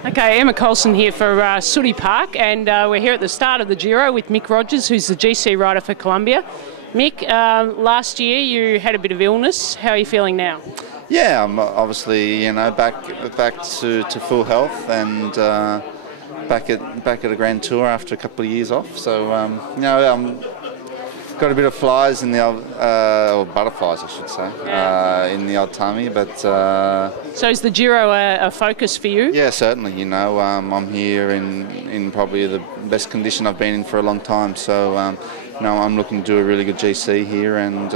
Okay, Emma Colson here for Sooty Park, and we're here at the start of the Giro with Mick Rogers, who's the GC rider for Columbia. Mick, last year you had a bit of illness. How are you feeling now? Yeah, I'm obviously back to full health and back at a Grand Tour after a couple of years off. So I'm got a bit of flies in the old, or butterflies, I should say, in the old tummy. But so is the Giro a focus for you? Yeah, certainly. I'm here in probably the best condition I've been in for a long time. So I'm looking to do a really good GC here, and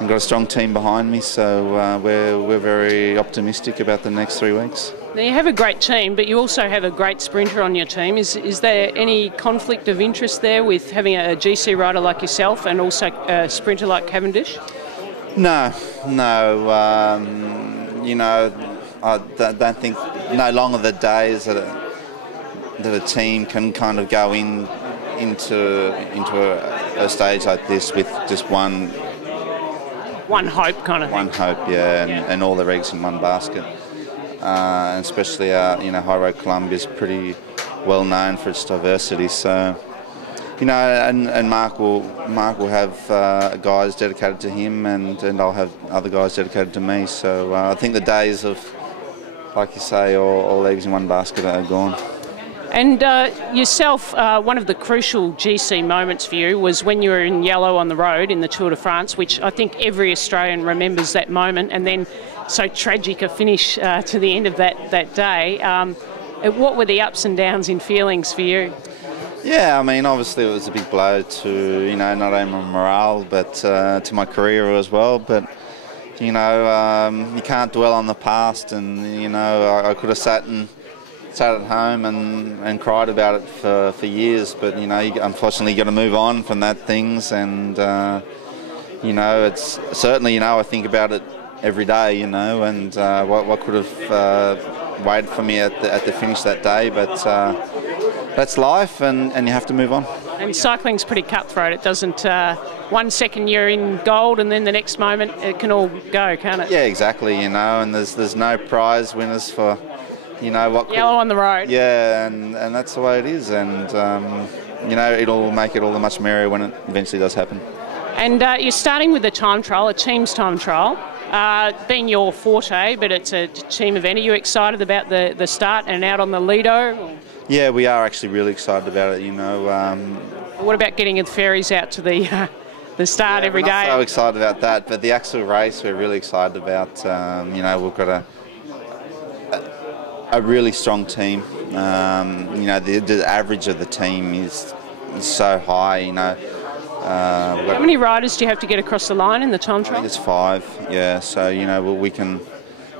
got a strong team behind me. So we're very optimistic about the next 3 weeks. Now you have a great team, but you also have a great sprinter on your team. Is there any conflict of interest there with having a GC rider like yourself and also a sprinter like Cavendish? No. I don't think no longer the days that a team can kind of go into a stage like this with just one hope kind of thing. One hope, yeah. And all their eggs in one basket. And especially High Road Columbia is pretty well known for its diversity. So, and Mark will have guys dedicated to him, and I'll have other guys dedicated to me. So I think the days of, like you say, all eggs in one basket are gone. And yourself, one of the crucial GC moments for you was when you were in yellow on the road in the Tour de France, which I think every Australian remembers that moment, and then so tragic a finish to the end of that day. What were the ups and downs in feelings for you? Yeah, I mean, obviously it was a big blow to, not only my morale, but to my career as well. But, you can't dwell on the past, and, I could have sat at home and cried about it for years, but unfortunately you got to move on from that things, and it's certainly I think about it every day, and what could have waited for me at the finish that day, but that's life, and you have to move on. And cycling's pretty cutthroat. It doesn't 1 second you're in gold and then the next moment it can all go, can't it? Yeah, exactly. And there's no prize winners for what yellow on the road. Yeah, and that's the way it is, and it'll make it all the much merrier when it eventually does happen. And you're starting with a time trial, a team's time trial, being your forte, but it's a team event. Are you excited about the start and out on the Lido? Yeah, we are actually really excited about it. What about getting the ferries out to the start every day? We're not so excited about that, but the actual race we're really excited about. We've got a really strong team. The average of the team is so high. How many riders do you have to get across the line in the time trial? I think it's 5. Yeah, so we can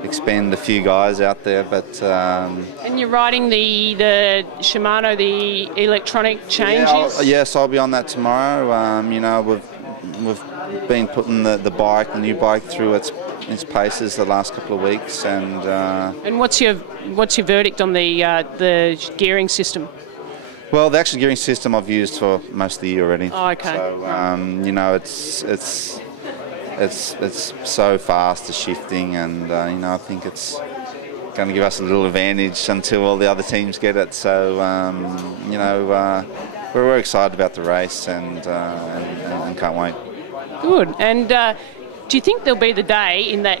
expend a few guys out there, but. And you're riding the Shimano, the electronic changes. Yes, I'll be on that tomorrow. We've been putting the new bike through its paces the last couple of weeks, and what's your verdict on the gearing system? Well, the actual gearing system I've used for most of the year already. Oh, okay. So it's so fast, the shifting, and I think it's going to give us a little advantage until all the other teams get it. So we're excited about the race and can't wait. Good. And do you think there'll be the day in that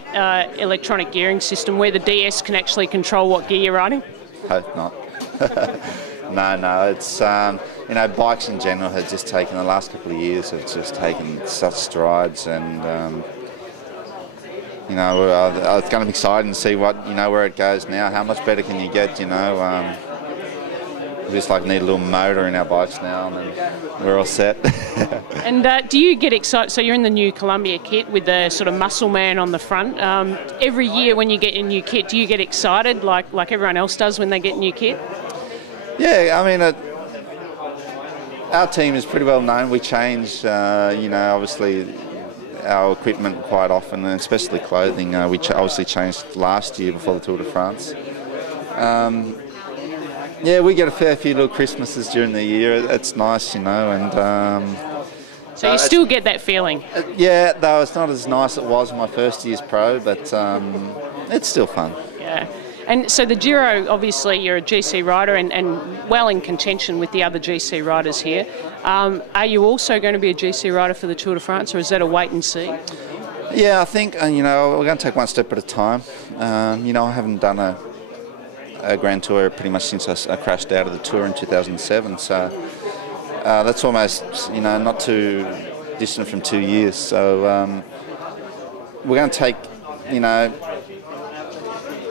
electronic gearing system where the DS can actually control what gear you're riding? Hope not. No. It's bikes in general have just taken the last couple of years have just taken such strides, and it's going to be exciting to see where it goes now. How much better can you get? We just need a little motor in our bikes now, and then we're all set. And do you get excited? So you're in the new Columbia kit with the sort of muscle man on the front. Every year when you get a new kit, do you get excited like everyone else does when they get new kit? Yeah, I mean, our team is pretty well known. We change, obviously our equipment quite often, and especially clothing. We obviously changed last year before the Tour de France. We get a fair few little Christmases during the year. It's nice, and so you still get that feeling? Yeah, though it's not as nice as it was in my first year's pro, but it's still fun. Yeah. And so the Giro, obviously, you're a GC rider and well in contention with the other GC riders here. Are you also going to be a GC rider for the Tour de France, or is that a wait and see? Yeah, I think, you know, we're going to take one step at a time. You know, I haven't done a Grand Tour pretty much since I crashed out of the Tour in 2007, so that's almost, you know, not too distant from 2 years. So we're going to take, you know,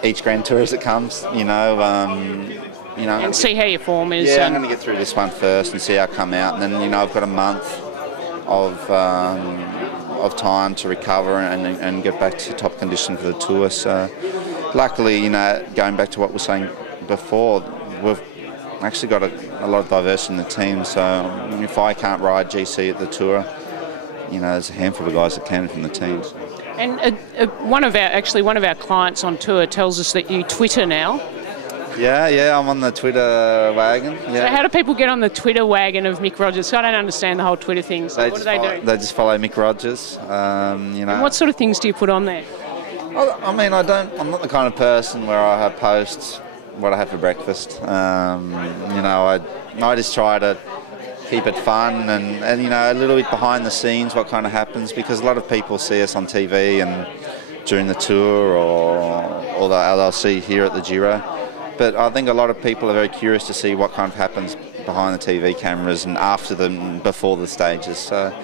each Grand Tour as it comes, you know, and see how your form is. Yeah, I'm going to get through this one first and see how I come out, and then, you know, I've got a month of time to recover and get back to top condition for the Tour. So luckily, you know, going back to what we were saying before, we've actually got a lot of diversity in the team. So if I can't ride GC at the Tour, you know, there's a handful of guys that can from the teams. And one of our clients on tour tells us that you Twitter now. Yeah, I'm on the Twitter wagon. Yeah. So how do people get on the Twitter wagon of Mick Rogers? So I don't understand the whole Twitter thing. So what do they do? They just follow Mick Rogers. You know. And what sort of things do you put on there? I mean, I'm not the kind of person where I post what I have for breakfast. You know, I just try to keep it fun and, you know, a little bit behind the scenes, what kind of happens, because a lot of people see us on TV and during the Tour or they'll see here at the Giro. But I think a lot of people are very curious to see what kind of happens behind the TV cameras and after them, before the stages. So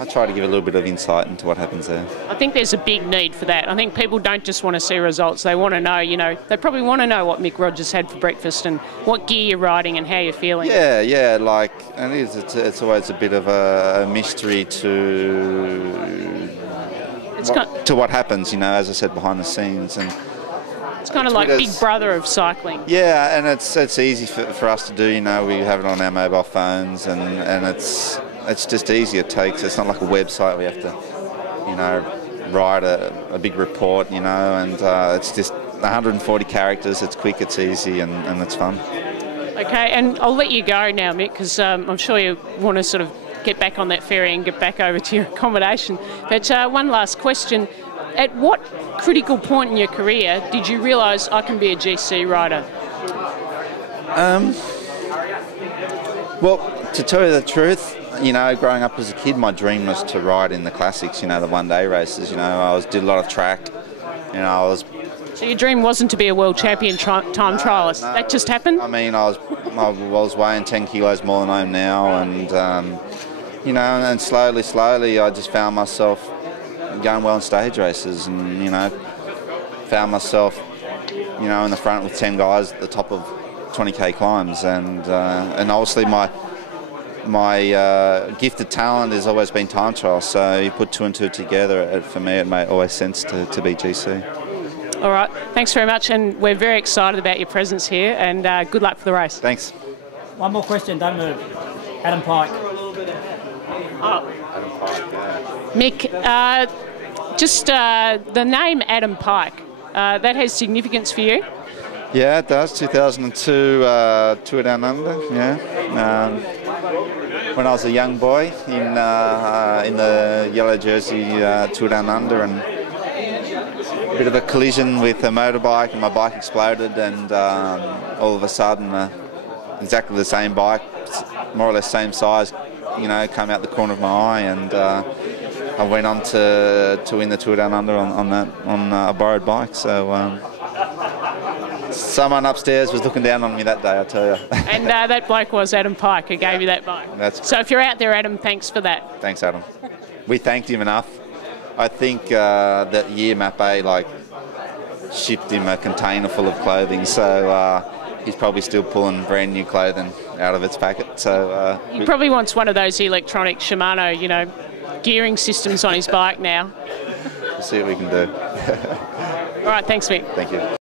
I try to give a little bit of insight into what happens there. I think there's a big need for that. I think people don't just want to see results. They want to know, you know, they probably want to know what Mick Rogers had for breakfast and what gear you're riding and how you're feeling. Yeah, like, and it's always a bit of a mystery to what happens, you know, as I said, behind the scenes. And it's kind of like Big Brother of cycling. Yeah, and it's easy for us to do, you know, we have it on our mobile phones and it's just easy. It's not like a website. We have to, you know, write a big report, you know, and it's just 140 characters. It's quick, it's easy, and it's fun. Okay, and I'll let you go now, Mick, because I'm sure you want to sort of get back on that ferry and get back over to your accommodation. But one last question. At what critical point in your career did you realise I can be a GC rider? Well, to tell you the truth, you know, growing up as a kid, my dream was to ride in the classics, you know, the one-day races. You know, did a lot of track. You know, So your dream wasn't to be a world champion time trialist? No, that just happened? I mean, I was weighing 10 kilos more than I am now, and you know, and slowly, I just found myself going well in stage races, and, you know, found myself, you know, in the front with 10 guys at the top of 20k climbs, and obviously my gifted talent has always been time trial, so you put two and two together, for me it made always sense to be GC. All right, thanks very much, and we're very excited about your presence here, and good luck for the race. Thanks. One more question, don't move. Adam Pike. Oh. Adam Pike, yeah. Mick, just the name Adam Pike, that has significance for you? Yeah, it does. 2002 Tour Down Under, yeah. When I was a young boy in the yellow jersey Tour Down Under, and a bit of a collision with a motorbike, and my bike exploded, and all of a sudden exactly the same bike, more or less same size, you know, came out the corner of my eye, and I went on to win the Tour Down Under on a borrowed bike. So someone upstairs was looking down on me that day, I tell you. And that bloke was Adam Pike who gave you that bike. So if you're out there, Adam, thanks for that. Thanks, Adam. We thanked him enough. I think that year Mapei shipped him a container full of clothing, so he's probably still pulling brand new clothing out of its packet. So he probably wants one of those electronic Shimano, you know, gearing systems on his bike now. We'll see what we can do. All right, thanks, Mick. Thank you.